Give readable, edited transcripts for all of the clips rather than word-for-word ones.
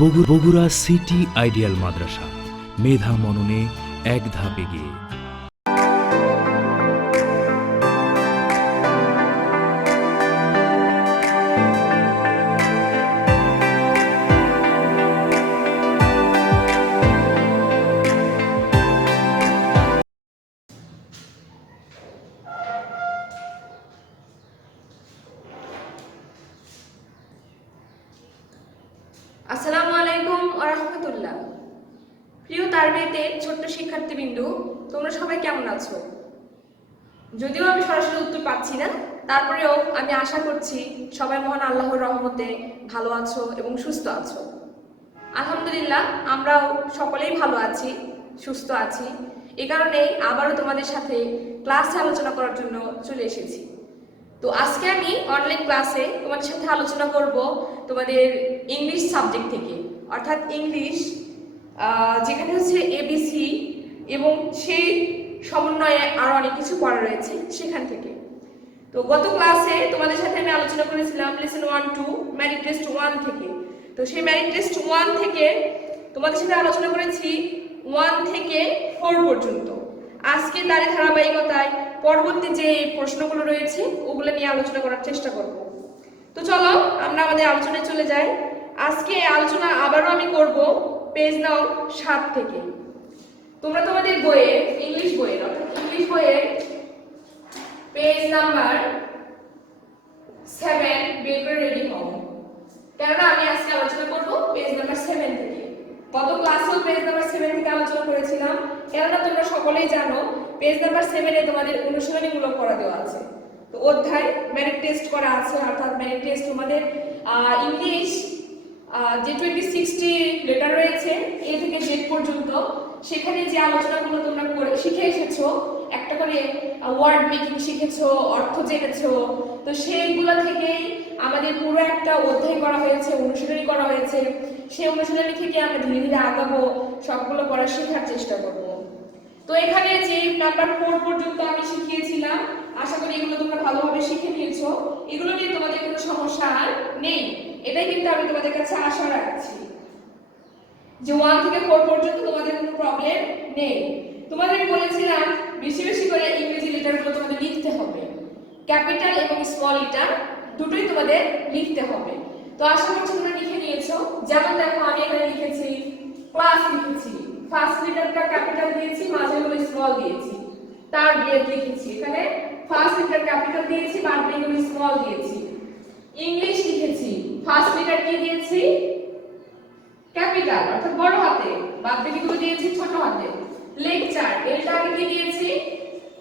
Bogura city ideal মাদ্রাসা, মেধা মননে এক ধাপ এগিয়ে। আসসালামু আলাইকুম ওয়া রাহমাতুল্লাহ। প্রিয় তারবিয়াতের ছোট্ট শিক্ষার্থীবৃন্দ, তোমরা সবাই কেমন আছো? যদিও আমি সরাসরি উত্তর পাচ্ছি না, তারপরেও আমি আশা করছি সবাই মহান আল্লাহর রহমতে ভালো আছো এবং সুস্থ আছো। আলহামদুলিল্লাহ, আমরাও সকলেই ভালো আছি, সুস্থ আছি। এ কারণেই আবারও তোমাদের সাথে ক্লাসে আলোচনা করার জন্য চলে এসেছি। তো আজকে আমি অনলাইন ক্লাসে তোমাদের সাথে আলোচনা করব তোমাদের ইংলিশ সাবজেক্ট থেকে, অর্থাৎ ইংলিশ যেখানে হচ্ছে এবিসি এবং সেই সমন্বয়ে আরও অনেক কিছু পড়া রয়েছে সেখান থেকে। তো গত ক্লাসে তোমাদের সাথে আমি আলোচনা করেছিলাম লেসন 1-2 ম্যারিট টেস্ট 1 থেকে। তো সেই ম্যারিট টেস্ট 1 থেকে তোমাদের সাথে আলোচনা করেছি 1 থেকে 4 পর্যন্ত। আজকে তারই ধারাবাহিকতায় পরবর্তী যে প্রশ্নগুলো রয়েছে ওগুলো নিয়ে আলোচনা করার চেষ্টা করব। তো চলো আমরা আমাদের আলোচনায় চলে যাই। আজকে আলোচনা আবারও আমি করব পেজ নাও 7 থেকে। তোমরা তোমাদের বইয়ে ইংলিশ বইয়ের পেজ নাম্বার 7 বের করে রেডি হও, কেননা আমি আজকে আলোচনা করব পেজ নাম্বার 7 থেকে। গত ক্লাসেও পেজ নাম্বার 7 থেকে আলোচনা করেছিলাম, কেননা তোমরা সকলেই জানো পেজ নাম্বার 7 এ তোমাদের অনুশীলনীমূলক পড়া দেওয়া আছে। তো অধ্যায় ম্যারিট টেস্ট করা আছে, অর্থাৎ ম্যারিট টেস্ট তোমাদের ইংলিশ যে 20-60 লেটার রয়েছে এ থেকে জেড পর্যন্ত, সেখানে যে আলোচনাগুলো তোমরা শিখে এসেছো, একটা করে ওয়ার্ড মেকিং শিখেছো, অর্থ জেনেছো, তো সেইগুলো থেকেই আমাদের পুরো একটা অধ্যায় করা হয়েছে, অনুশীলনী করা হয়েছে। সেই অনুশীলনী থেকে আমরা ধীরে ধীরে আগাবো, সবগুলো পড়া শেখার চেষ্টা করব। তো এখানে যে নাম্বার 4 পর্যন্ত আমি শিখিয়েছিলাম, আশা করি এগুলো তোমরা ভালোভাবে শিখে নিয়েছো। এগুলো নিয়ে তোমাদের কোনো সমস্যা আর নেই, এটাই কিন্তু আমি তোমাদের কাছে আশা রাখছি যে 1 থেকে 4 পর্যন্ত তোমাদের কোনো প্রবলেম নেই। তোমাদের বলেছিলাম বেশি বেশি করে ইংরেজি লেটারগুলো তোমাদের লিখতে হবে, ক্যাপিটাল এবং স্মল লেটার দুটোই তোমাদের লিখতে হবে। তো আশা করছি তোমরা লিখে নিয়েছো। যেমন দেখো আমি এখানে লিখেছি ক্লাস, লিখেছি ফার্স্ট লেটারটা ক্যাপিটাল দিয়েছি, মাঝেগুলো স্মল দিয়েছি। টার্গেট লিখেছি, এখানে ফার্স্ট লেটার ক্যাপিটাল দিয়েছি, বাকিগুলো স্মল দিয়েছি। ইংলিশ লিখেছি, ফার্স্ট লেটার কি দিয়েছি ক্যাপিটাল অর্থাৎ বড় হাতে, বাকিগুলো দিয়েছি ছোট হাতে। লেকচার এটা আমি কি দিয়েছি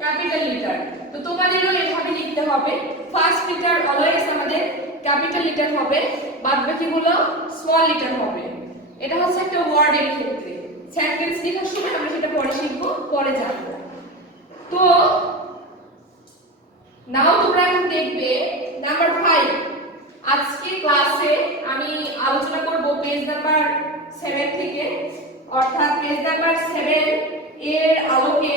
ক্যাপিটাল লেটার। তো তোমাদেরও এভাবে লিখতে হবে, ফার্স্ট লেটার অলওয়েজ আমাদের ক্যাপিটাল লেটার হবে, বাকিগুলো স্মল লেটার হবে। এটা হচ্ছে একটা ওয়ার্ডের ক্ষেত্রে। সেন্টেন্স লেখার সময় আমরা সেটা পরে শিখবো, পরে জানবো। তো নাও তোমরা এখন দেখবে নাম্বার 5। আজকে ক্লাসে আমি আলোচনা করব পেজ নাম্বার 7 থেকে, অর্থাৎ পেজ নাম্বার 7 এর আলোকে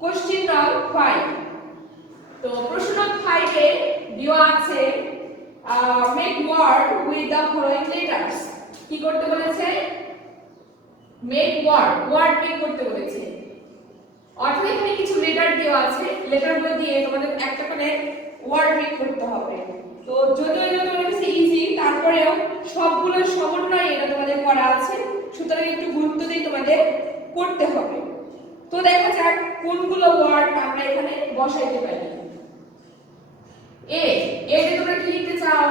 কোশ্চেন নাও 5। তো প্রশ্ন 5 এ দেওয়া আছে make word with the following letters. কি করতে বলেছে? মেক ওয়ার্ড মেক করতে বলেছে। অর্থাৎ এখানে কিছু লেটার দেওয়া আছে, লেটারগুলো দিয়ে তোমাদের একটা করে ওয়ার্ড মেক করতে হবে। তো যদিও এটা তোমাদের কাছে ইজি, তারপরেও সবগুলোর সমন্বয়ে এটা তোমাদের করা আছে, সুতরাং একটু গুরুত্ব দিয়ে তোমাদের করতে হবে। তো দেখা যাক কোনগুলো ওয়ার্ড আমরা এখানে বসাইতে পারি। এতে তোমরা কি লিখতে চাও?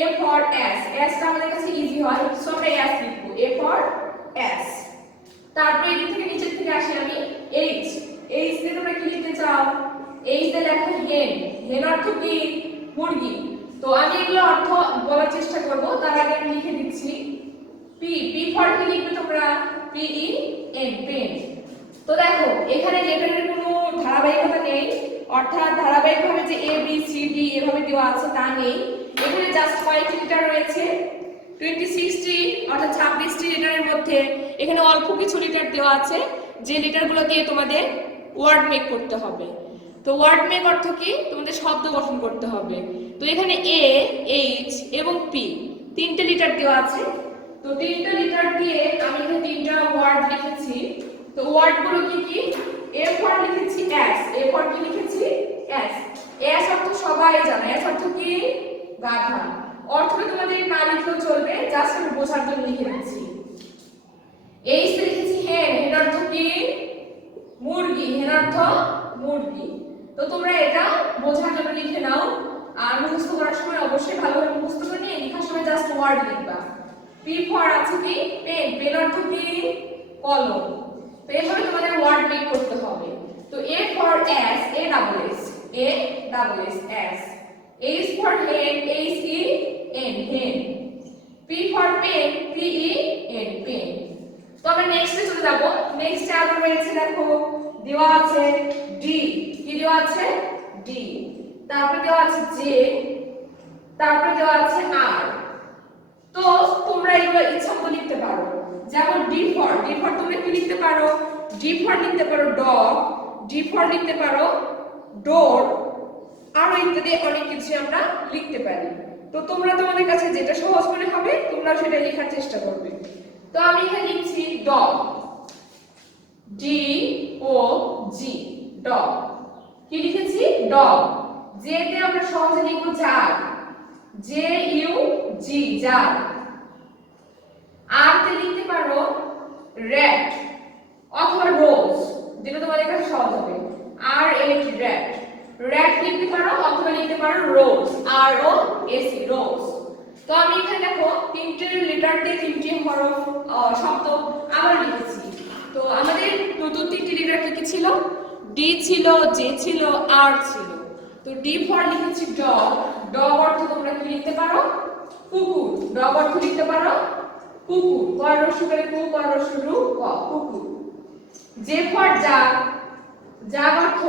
এ ফর এস। এসটা আমাদের কাছে ইজি হয়, সো আমরা এস লিখবো, এ ফর এস। তারপরে এদিক থেকে নিচের থেকে আসি আমি এইচ। এইচ দিয়ে তোমরা কি লিখতে চাও? এইচ দিয়ে লেখা হেন। হেন অর্থ কি? মুরগি। তো আমি এগুলো অর্থ বলার চেষ্টা করব, তার আগে আমি লিখে দিচ্ছি পি। পি ফর কি লিখবে তোমরা? P E N, pen. তো দেখো এখানে লেটারের কোনো ধারাবাহিকতা নেই, অর্থাৎ ধারাবাহিকভাবে যে এ বি সি ডি এভাবে দেওয়া আছে তা নেই। এখানে জাস্ট কয়েকটি লেটার রয়েছে, 20-60 অর্থাৎ 26টি লেটারের মধ্যে এখানে অল্প কিছু লেটার দেওয়া আছে, যে লেটারগুলো দিয়ে তোমাদের ওয়ার্ড মেক করতে হবে। তো ওয়ার্ড মেক অর্থ কি? তোমাদের শব্দ গঠন করতে হবে। তো এখানে এ, এইচ এবং পি তিনটে লিটার দেওয়া আছে। তো তিনটে লিটার দিয়ে আমি এখানে তিনটা ওয়ার্ড লিখেছি। তো ওয়ার্ডগুলো কি কি? এ ফর লিখেছি এস। এ ফর কি লিখেছি? এস। এস অর্থ সবাই জানে। এস অর্থ কি? গাধা। অর্থ তোমাদের না লিখলেও চলবে, জাস্ট আমি বোঝার জন্য লিখে দিচ্ছি। এইচ লিখেছি হেন। হেন অর্থ কি? মুরগি। হেন অর্থ মুরগি। তো তোমরা এটা বোঝার জন্য লিখে নাও, আর মুখস্থ করার সময় অবশ্যই ভালোভাবে মুখস্থ করে নিয়ে লেখার সময় জাস্ট ওয়ার্ড লিখবা। পি ফর আছে কি? পেন। পেন অর্থ কি? কলম। তো এভাবে তোমাদের ওয়ার্ড মেক করতে হবে। তো A for ass, A double S, A double S ass. H for hen, H E N, hen. P for pen, P E N, pen. তো আমরা নেক্সটে চলে যাব। নেক্সটে আরো রয়েছে, দেখো দেওয়া আছে ডি। কি দেওয়া আছে? ডি। তারপরে দেওয়া আছে জে, তারপরে দেওয়া আছে আর। তো তোমরা এগুলো ইচ্ছা মতো লিখতে পারো। যেমন ডি ফর, ডি ফর তোমরা কি লিখতে পারো? ডি ফর লিখতে পারো ডগ, ডি ফর লিখতে পারো ডোর, আরো ইত্যাদি অনেক কিছু আমরা লিখতে পারি। তো তোমরা তোমাদের কাছে যেটা সহজ মনে হবে তোমরা সেটা লেখার চেষ্টা করবে। তো আমি এখানে লিখছি dog, D O G, dog. কি লিখেছি? ডগ। জে তে আমরা সহজে লিখব jar, J U G, jar. R তে লিখতে পারো র‍্যাট অথবা রোজ, যেটা তোমাদের কাছে সহজ হবে। আর এইচ র‍্যাট। র‍্যাট লিখতে পারো অথবা লিখতে পারো রোজ, আর ও এস ই, রোজ। তো আমি এখানে দেখো তিনটে লেটার দিয়ে তিনটে হরফ শব্দ আবার লিখেছি। তো আমাদের নতুন তিনটে লেটার কি ছিল? ডি ছিল, জে ছিল, আর ছিল। তো ডি ফর লিখেছি ডগ। ডগ অর্থ তোমরা কি লিখতে পারো? কুকুর। ডগ অর্থ লিখতে পারো কুকুর। কয় রস্যই করে কু, কয় রস্যই রু, ক, কুকুর। J for jug. জাগ অর্থ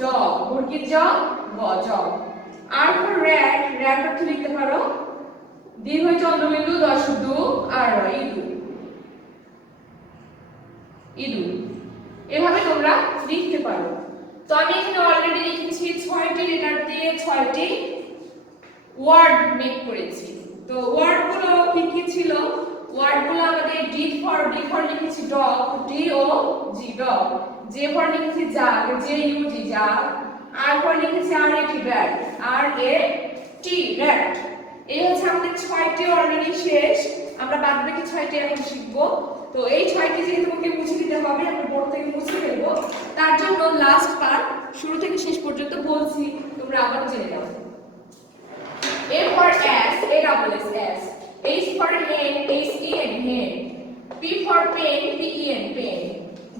জগ, মুরগির জগ, গ, জগ। আর ফর র‍্যাট। র‍্যাট অর্থ লিখতে পারো দীর্ঘ চন্দ্রবিন্দু দশদু আর ইঁদুর, ইঁদুর। এভাবে তোমরা লিখতে পারো। তো আমি এখানে অলরেডি লিখেছি 6টি লেটার দিয়ে 6টি ওয়ার্ড মেক করেছি। তো ওয়ার্ডগুলো কি কি ছিল? ওয়ার্ডগুলো আমাদের ডি ফর লিখেছি dog, D O G, dog. J for লিখেছি jug, J U G, jug. R for লিখেছি আর এ টি, র‍্যাট, আর এ টি, র‍্যাট। এই হচ্ছে আমাদের 6টি অলরেডি শেষ। আমরা বাদ বাকি 6টি এখন শিখব। তো এই 6টি যেহেতু তোমাকে মুছে দিতে হবে, আমরা বোর্ড থেকে মুছে ফেলবো, তার জন্য লাস্ট পার্ট শুরু থেকে শেষ পর্যন্ত বলছি, তোমরা আবার জেনে নাও। A for S, A double S, S. H for hen, H E N, hen. P for pen, P E N, pen.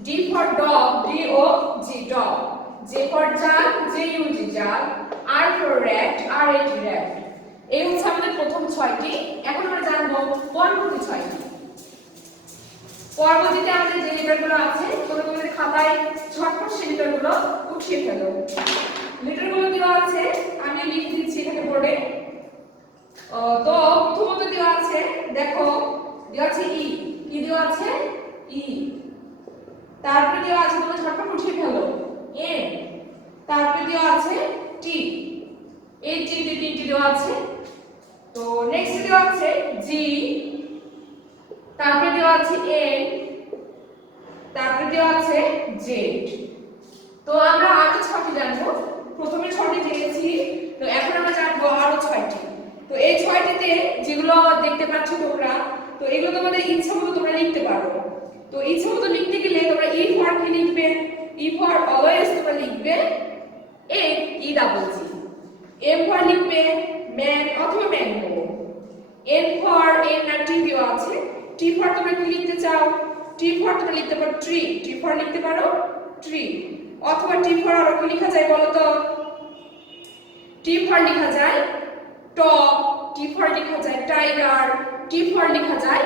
D for dog, D O G, dog. J for jug, J U G, jug. R for rat, R A T, rat. এই হচ্ছে আমাদের প্রথম 6টি। এখন আমরা জানবো পরবর্তী 6টি। পরবর্তীতে আমাদের যে লেটারগুলো আছে তোমরা তোমাদের খাতায় ঝটপট সেই লেটারগুলো উঠিয়ে ফেলো। লেটারগুলো দেওয়া আছে, আমি লিখে দিচ্ছি এখানে বোর্ডে। তো প্রথমত দেওয়া আছে, দেখো দেওয়া আছে ই। কি দেওয়া আছে? ই। তারপরে দেওয়া আছে, তোমরা ঝটপট উঠিয়ে ফেলো, এন। তারপরে দেওয়া আছে টি। এই তিনটি দেওয়া আছে। তো নেক্সট দেওয়া আছে জি। তারপরে দেওয়া আছে এন। তারপরে দেওয়া আছে জেড। তো আমরা আগে 6টি জানবো। প্রথমে 6টি জেনেছি, তো এখন আমরা জানবো আরো 6টি। তো এই 6টিতে যেগুলো দেখতে পাচ্ছ তোমরা, তো এগুলো তোমাদের ইচ্ছা মতো তোমরা লিখতে পারো। তো ইচ্ছা মতো লিখতে গেলে তোমরা ই ফর কি লিখবে? ই ফর অলওয়েজ তোমরা লিখবে এ E double G. M for লিখবে ম্যান অথবা ম্যাঙ্গো। এন ফর এন না টি দেওয়া আছে। টি ফর তোমরা কি লিখতে চাও? টি ফর তোমরা লিখতে পারো ট্রি। টি ফর লিখতে পারো ট্রি। অথবা টি ফর আরো কি লেখা যায় বলো তো? টি ফর লেখা যায় টপ, টি ফর লেখা যায় টাইগার, টি ফর লেখা যায়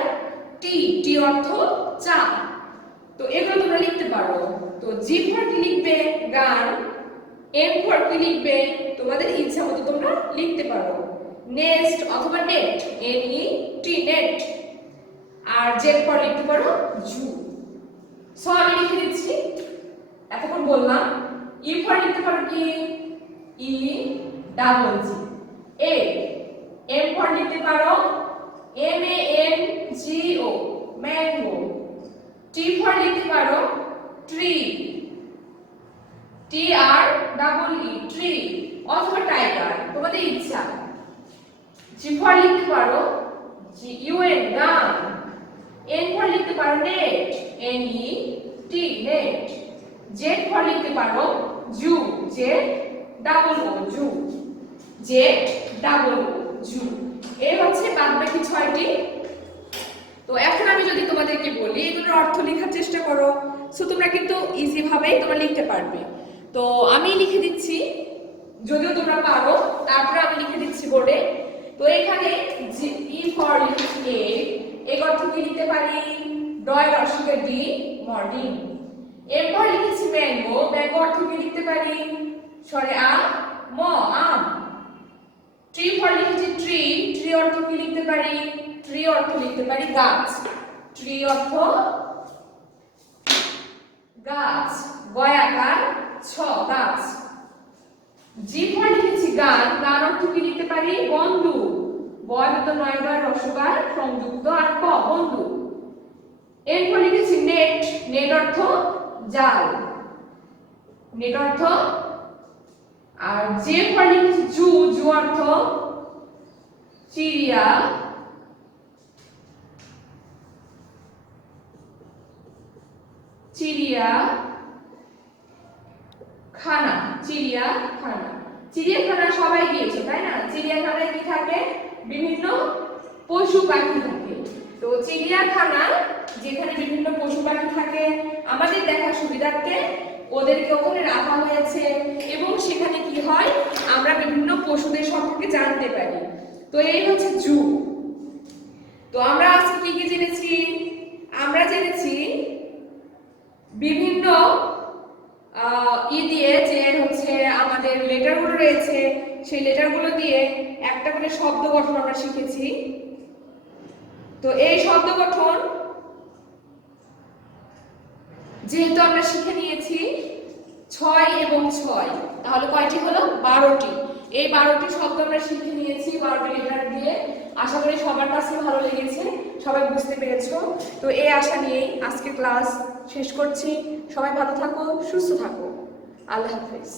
টি। টি অর্থ চা। তো এগুলো তোমরা লিখতে পারো। তো জি ফর কি লিখবে? গান। এম ফর কি লিখবে? তোমাদের ইচ্ছা মতো তোমরা লিখতে পারো নেস্ট অথবা net, N E T, net. আর জেড ফর লিখতে পারো জু। সো আমি লিখে দিচ্ছি, এতক্ষণ বললাম। ই ফর লিখতে পারো কি? ই ডাবল জি, এ। এম ফর লিখতে পারো MANGO ম্যাঙ্গো। T ফর লিখতে পারো ট্রি, TREE ট্রি অথবা টাইগার, তোমাদের ইচ্ছা। G ফর লিখতে পারো GUN গান। N ফর লিখতে পারো net, NET net. Z for লিখতে পারো জু, ZOO জু, ZOO জু। এই হচ্ছে বাদবাকি 6টি। তো এখন আমি যদি তোমাদেরকে বলি এগুলোর অর্থ লেখার চেষ্টা করো, সো তোমরা কিন্তু ইজি ভাবেই তোমরা লিখতে পারবে। তো আমি লিখে দিচ্ছি, যদিও তোমরা পারো তারপরে আমি লিখে দিচ্ছি বোর্ডে। তো এখানে ই ফর লিখেছি এর অর্থ কি লিখতে পারি? ডয় রসিকে ডি মর্নিং। এম ফর লিখেছি ম্যাঙ্গো, ম্যাঙ্গো অর্থ কি লিখতে পারি? সরে আম আম। ট্রি ফর লিখেছি ট্রি, ট্রি অর্থ কি লিখতে পারি? ট্রি অর্থ লিখতে পারি গাছ, ট্রি অর্থ গাছ, গয়াকার ছ গাছ। জি ফর লিখেছি গান, গান অর্থ কি লিখতে পারি? বন্ধু, বয়ত নয়বার রসবার সংযুক্ত আর ক বন্ধু। এর ফর লিখেছি নেট, নেট অর্থ জাল, নেট অর্থ। আর যে ফর লিখেছি জু, জু অর্থ চিড়িয়া, চিড়িয়াখানা, চিড়িয়াখানা। চিড়িয়াখানা সবাই গিয়েছো তাই না? চিড়িয়াখানায় কি থাকে? বিভিন্ন পশু পাখি থাকে। তো চিড়িয়াখানা যেখানে বিভিন্ন পশু পাখি থাকে, আমাদের দেখার সুবিধার্থে ওদেরকে ওখানে রাখা হয়েছে এবং সেখানে কি হয় আমরা বিভিন্ন পশুদের সম্পর্কে জানতে পারি। তো এই হচ্ছে জু। তো আমরা আজকে কি কি জেনেছি? আমরা জেনেছি বিভিন্ন দিয়ে যে হচ্ছে আমাদের লেটারগুলো রয়েছে, সেই লেটারগুলো দিয়ে একটা করে শব্দ গঠন আমরা শিখেছি। তো এই শব্দ গঠন যেহেতু আমরা শিখে নিয়েছি 6 এবং 6, তাহলে কয়টি হলো? 12টি। এই 12টি শব্দ আমরা শিখে নিয়েছি 12টি লেটার দিয়ে। আশা করি সবার কাছে ভালো লেগেছে, সবাই বুঝতে পেরেছো। তো এই আশা নিয়েই আজকে ক্লাস শেষ করছি। সবাই ভালো থাকো, সুস্থ থাকো। আল্লাহ হাফেজ।